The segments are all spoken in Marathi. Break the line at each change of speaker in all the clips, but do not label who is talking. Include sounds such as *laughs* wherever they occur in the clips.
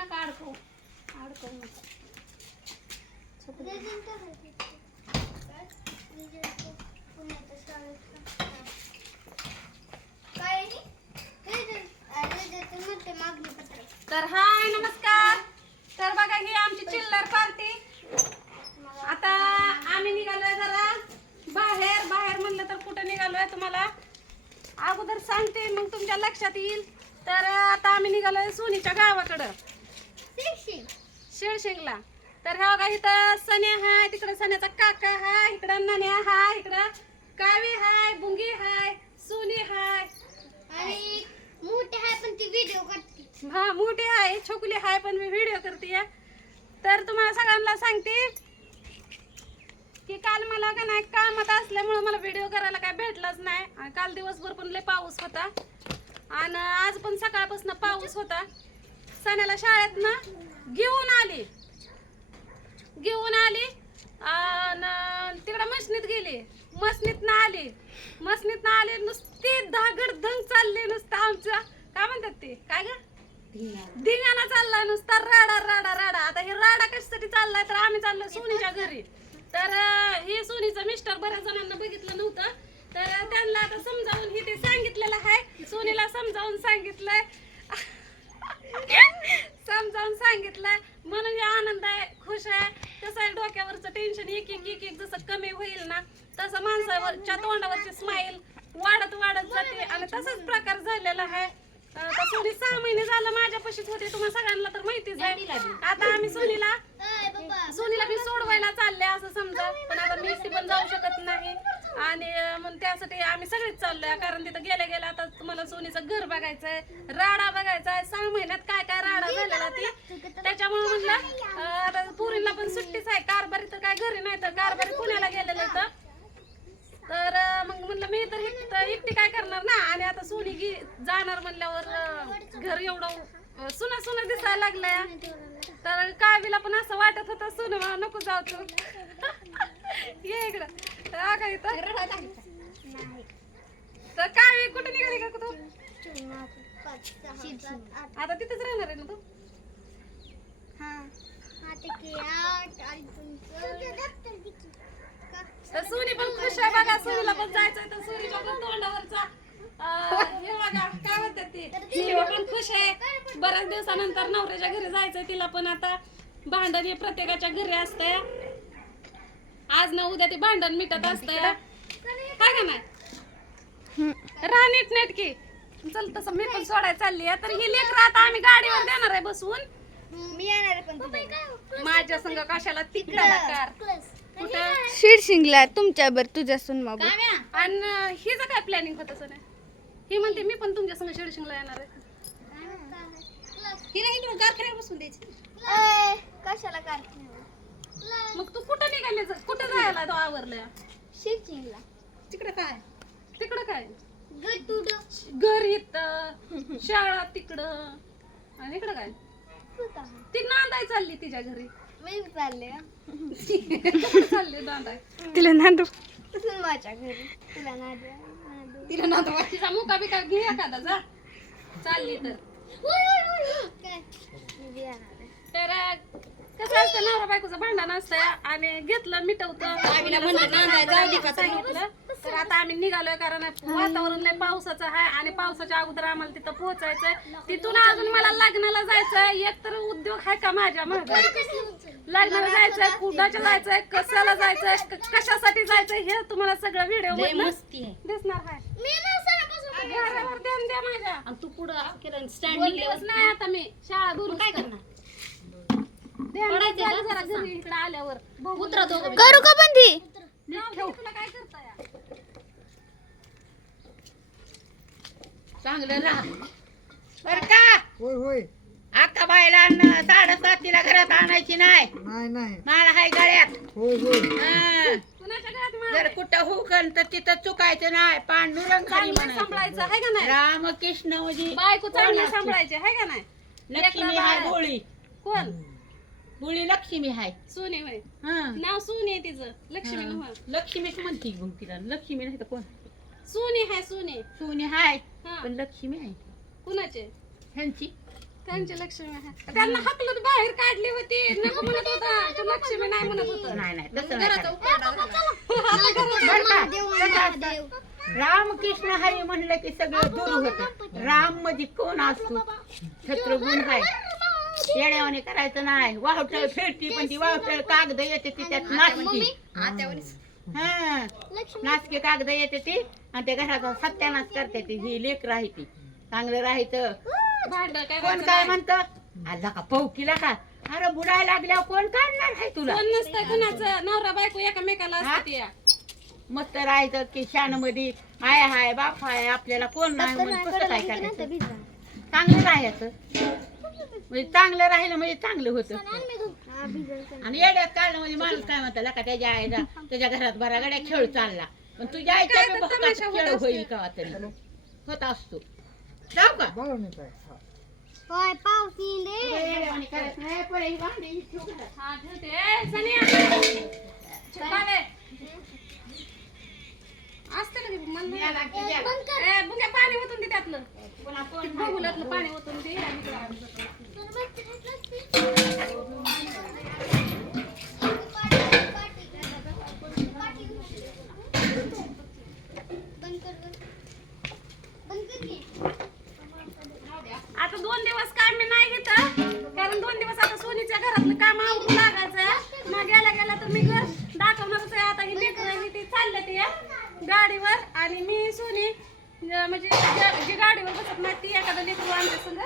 नका अडकव? अडकव तर हाय नमस्कार. तर बघा ही आमची चिल्लर पार्टी. आता आम्ही निघालोय जरा बाहेर. बाहेर म्हणलं तर कुठं निघालोय तुम्हाला? अगोदर सांगते मग तुमच्या लक्षात येईल. तर आता आम्ही निघालोय सोनीच्या गावाकडं. शेळशेंगला तर ह्या बघा इथं सन्या हाय तिकडं सन्याचा काका हाय इकडं नन्या हाय इकडं कावी हाय बुंगी हाय सोनी हाय.
आणि मोठे आहे पण ती व्हिडिओ करते.
हा मोठी आहे छोकुली हाय पण मी व्हिडिओ करते. तर तुम्हाला सगळ्यांना सांगते की काल मला का नाही कामात असल्यामुळं मला व्हिडिओ करायला काय भेटलंच नाही. आणि काल दिवसभर पण लय पाऊस होता. आणि आज पण सकाळपासून पाऊस होता. सणाला शाळेत ना घेऊन आली. घेऊन आली तिकडं मशनीत गेली. मशनीत ना आली. मशनीत ना आली नुसती धागड धंग चालली नुसतं आमचं. काय म्हणतात ते? काय ग? धिंगाणा. चाललाय नुसता राडा राडा राडा. आता हे राडा कशासाठी चाललाय? तर आम्ही चाललोय सोनीच्या घरी. तर हे सोनीचं मिस्टर बऱ्याच जणांना बघितलं नव्हतं. तर त्यांना आता समजावून हे ते सांगितलेलं आहे. सोनीला समजावून सांगितलंय. सांगितलंय म्हणून हे आनंद आहे खुश आहे. कसं आहे डोक्यावरचं टेन्शन एक एक एक एक जसं कमी होईल ना तसं माणसावरच्या तोंडावरची स्माईल वाढत वाढत जाते. आणि तसाच प्रकार झालेला आहे. आता सोनी सहा महिने झालं माझ्यापाशीच होते तुम्हाला सगळ्यांना तर माहितीच आहे. आता आम्ही सोनीला सोनीला मी सोडवायला चालले असं समजा. पण आता मी पण जाऊ शकत नाही. आणि मग त्यासाठी आम्ही सगळेच चाललोय. कारण तिथं गेल्या गेल्या आता तुम्हाला सोनीचं घर बघायचंय राडा बघायचाय. सहा महिन्यात काय काय राडा झालेला ती. त्याच्यामुळे म्हणलं आता पुरीला पण सुट्टीच आहे. कारभारी तर काय घरी नाही तर कारभारी पुण्याला गेलेलं तर. तर मग म्हणलं मी तर एकटी एकटी काय करणार ना? आणि आता सोनी गी जाणार म्हणल्यावर घर एवढं सुना सुना दिसायला लागलंय. तर कावीला पण असं वाटत होतं सुन नको जाऊ तू. *laughs* ये इकडं. काय तर कावी कुठे निघाली का तू आता तिथेच राहणार आहे ना तू? तर सोनी पण खुश आहे बघा सोनीला पण जायचंय तर सोनीच्या पण तोंडावरचा हे बघा काय म्हणतात ते? ती पण खुश आहे. बऱ्याच दिवसानंतर नवऱ्याच्या घरी जायचंय तिला पण आता. भांडण हे प्रत्येकाच्या घरी असतंय. आज ना उद्या ते भांडण मिटत असतंय काय का नाही? राह नीट नेटकी चल तसं मी पण सोडायला चालली आहे. तर ही लेकर आता आम्ही गाडीवर देणार आहे बसवून
मी येणार आहे पण तुझ्या
माझ्या संग कशाला तिकडा कार कुठं?
शिरशिंगला तुमच्यावर तुझ्या सुन बाबू
आणि हिचं काय प्लॅनिंग होतं सर ही म्हणते मी पण तुमच्या संग शेडशिंगला येणार आहे. हिला इकडं कारखान्यात बसून द्यायची.
कशाला कारखान्यावर?
मग तू कुठं निघाले? कुठं जायला तो आवरल्या
शिरशिंगला.
तिकडं काय? तिकडं काय? घर इथं शाळा तिकडं. आणि इकडं काय? ती नांदाय चालली तिच्या घरी.
मी चालले.
कुठं चालली नांदाय?
तिला नांदू. माझ्या घरी. तुला नांदू नांदू.
तिला नांदा. तिचा मुका बिका घे एखादा जा. चालली तर.
काय? मी बी येणार आहे.
तर कसं असतं नवरा बायकोचं भांडण असतंय आणि घेतलं मिटवतं. सांगितलं. तर आता आम्ही निघालोय कारण वातावरण लय पावसाचं आहे आणि पावसाच्या अगोदर आम्हाला तिथं पोहोचायचंय. तिथून अजून मला लग्नाला जायचंय. एक तर उद्योग आहे का माझ्या मागे? लग्नाला जायचंय कुणाच्या जायचंय कशाला जायचंय क- कशासाठी जायचंय हे तुम्हाला सगळं व्हिडिओ दिसणार आहे.
मी ना सरापासून
घरावर ध्यान द्या माझ्या.
आणि तू पुढं
दिवस नाही आता मी. शाळा भरून
काय करणार? पडायचं
इकडे आल्यावर.
उतरा दोघं
करू का पण ती
ठेव तुला काय करताय?
चांगलं राहा. बर का?
होय होय.
आता बायला अन्न साडेसातीला घरात आणायची नाही.
नाही नाही.
माळ हाय गळ्यात.
होय होय.
हं.
कुणाच्या घरात मार
जर कुठं हुकन तर तिथं चुकायचं नाही. पांडुरंग
चांगलं सांभाळायचं आहे का नाही?
रामकृष्ण म्हणजे
बायको चांगली सांभाळायची आहे का नाही?
लक्ष्मी हाय गोळी
कोण?
गोळी लक्ष्मी हाय.
सोने होय.
हं.
नाव सोने आहे तिचं. लक्ष्मी
हं.
नव्ह
लक्ष्मीच म्हणते मग तिला लक्ष्मी नाही तर कोण?
सोने आहे सोने.
सोनी हाय.
हा.
पण लक्ष्मी आहे.
कुणाचे?
ह्यांची.
त्यांची लक्ष्मी आहे. त्यांना हकलून बाहेर काढली होती. नको म्हणत होता. तू लक्ष्मी नाही म्हणत होत.
नाही नाही. तसं नाही
घराचा
करायचं.
उपाडा झाला.
बरं का? कसं असतं? रामकृष्ण हरी म्हणलं की सगळं दूर होत. राम म्हणजे कोण असतो? शत्रुघ्न आहे येड्यावाने करायचं नाही. वावटळ फेरती पण ती वावटळ कागद येते ती त्यात नाचती. हा. नाचके कागद येते ती आणि ते घराचा सत्यानाश करते ती. ही लेख राहते चांगलं राहायचं. कोण काय. म्हणतं? आजा का पौकीला का? अरे बुडायला लागल्यावर कोण काढणार आहे तुला?
कोण नसतं कुणाचं? नवरा बायको एकामेकाला? असते या.
मस्त राहायचं की शानमध्ये आय हाय बाप हाय आपल्याला कोण नाही म्हणून कसं काय करायचं? चांगलं राहायचं. म्हणजे चांगलं राहिलं म्हणजे चांगलं होतं. आणि येड्यात काढलं म्हणजे माणूस काय म्हणतो का त्याच्या आईला त्याच्या घरात बरा गड्या खेळ चालला. पण तुझ्या आईच्या खेळ
असतो.
होईल का तरी. होत असतो. जाऊ का?
होय पाऊस.
असते ना पाणी ओतून दे त्यातलं. पाणी ओतून दे. आता दोन दिवस काय मी नाही घेत कारण दोन दिवस आता सोनीच्या घरातलं काम आवडून लागायचं. मग गेला गेला तर मी घर दाखवणारच आहे. आता ही लेकरं ती चाललं ते गाडीवर आणि मी सोनी म्हणजे जी गाडीवर बसत नाही ती एखादं लेकरू आमच्या संग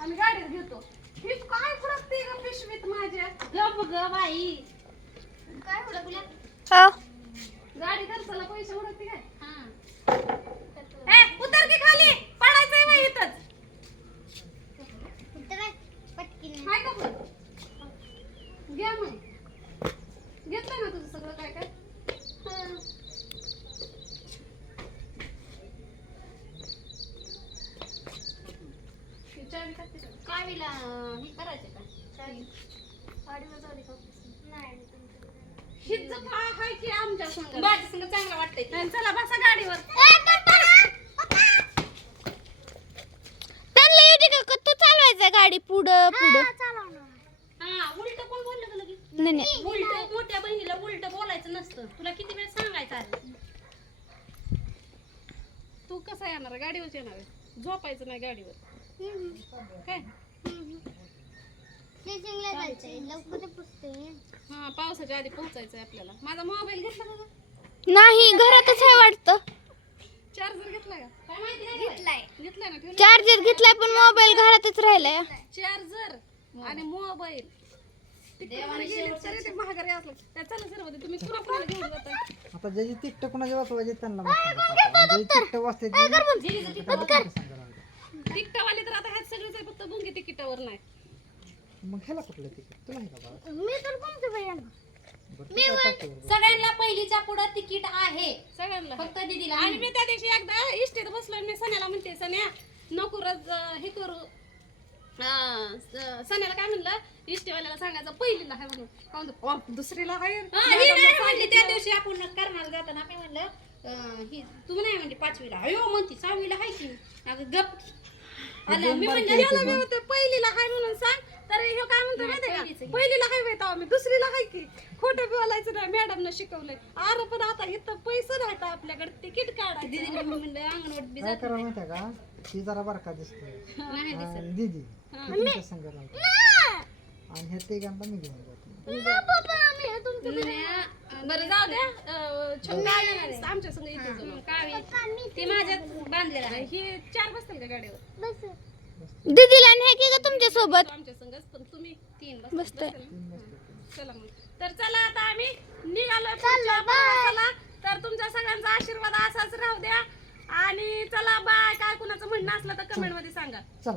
आम्ही गाडीवर घेतो. ही काय फुडकते ग पिशवीत माझ्या? गप ग बाई.
काय तुला?
गाडी खर्चाला पैसे उडकते काय? ए, उतर की खाली. पडायचंय बाई इथंच.
कुठं काय? पटकीने.
हाय का पण घ्या मग घेतलं ना तुझं सगळं काय काय हं. ती चावी टाकते का?
कावीला हे करायचं का?
आमच्या संग?
माझ्या संग चांगलं वाटतंय
नाही, चला बसा गाडीवर.
गाडी पुढं पुढं?
हा उलट कोण बोललं लगेच?
नाही नाही.
उलट मोठ्या बहिणीला उलट बोलायचं नसतं. तुला किती वेळ सांगायचं आहे?
तू कसा येणार? आहे? गाडीवरच येणार आहे. झोपायचं नाही गाडीवर. काय?
जायचंय. लवकर
हा पावसाच्या आधी पोहोचायचं आहे आपल्याला. माझा मोबाईल घेतला का ग?
नाही घरातच आहे वाटतं.
चार्जर घेतलाय का?
काय माहिती नाही का?
घेतलाय.
घेतलाय ना ठेवला
चार्जर घेतलाय पण मोबाईल घरातच राहिलाय.
चार्जर आणि मोबाईल तिकडे गेले तरी ते महागारी असलं. त्या चला सर तुम्ही घेऊन जाताय
आता तिकट कोणाच्या वाचवायचे त्यांना ज्याची तिकट वाचते ती
तिकटावाले तर आता ह्यात सगळेच आहे फक्त बुंगी तिकिटावर नाही.
मग ह्याला कुठलं तिकीट? तुला आहे का बाळा.
मी तर कोणतं
टाकते बरं?
सगळ्यांना पहिलीच्या पुढं तिकीट आहे.
सगळ्यांना.
फक्त दिदीला
आणि मी त्या दिवशी एकदा इष्टीत बसलोय मी सण्याला म्हणते सन्या नको रज हे करू. अं, स- सण्याला काय म्हणलं? इष्टीवाल्याला सांगायचं पहिलीला आहे म्हणून. का म्हणतो, "अ, दुसरीला आहे?
हा, ही नाही म्हणली त्या दिवशी आपण करमाला जाताना मी म्हणलं अं, ही तू नाही म्हणली पाचवीला अयो म्हणती सहावीला आहे की अगं गप. आलं मी म्हणलं
मी पहिलीला हाय म्हणून सांग तर ह्यो काय म्हणतो माहितीये का? पहिलीला हाय माहिती आम्ही दुसरीला हाय की. खोटं बोलायचं नाही मॅडमनं शिकवलंय. अरे पण आता इथं पैसे राहतं आपल्याकडे तिकीट काढायचं.
दीदीला मी म्हणलं अंगणवाडीत बी
काय
जात
करा माहिती आहे का? ती जरा बारका दिसते
नाही
आणि दीदी
हा.
ती तुमच्या संग राहते आणि हे तिघांना मी घेऊन जातो.
बरं जाऊ द्या. अं, छोटा आहे, आमच्या संग इथे जाऊ.
कावी. ती माझ्यात बांधलेला आहे.
ही चार बसतील का गाडीवर?
दीदीला नाही की का तुमच्यासोबत
आमच्या संगच पण तुम्ही तीन बस
बसतोय
चला मग तर चला आता आम्ही निघालो पुढच्या प्रवासाला. तर तुमच्या सगळ्यांचा आशीर्वाद असाच राहू द्या. आणि चला बाय. काय कुणाचं म्हणणं असलं तर कमेंटमध्ये सांगा.
चला.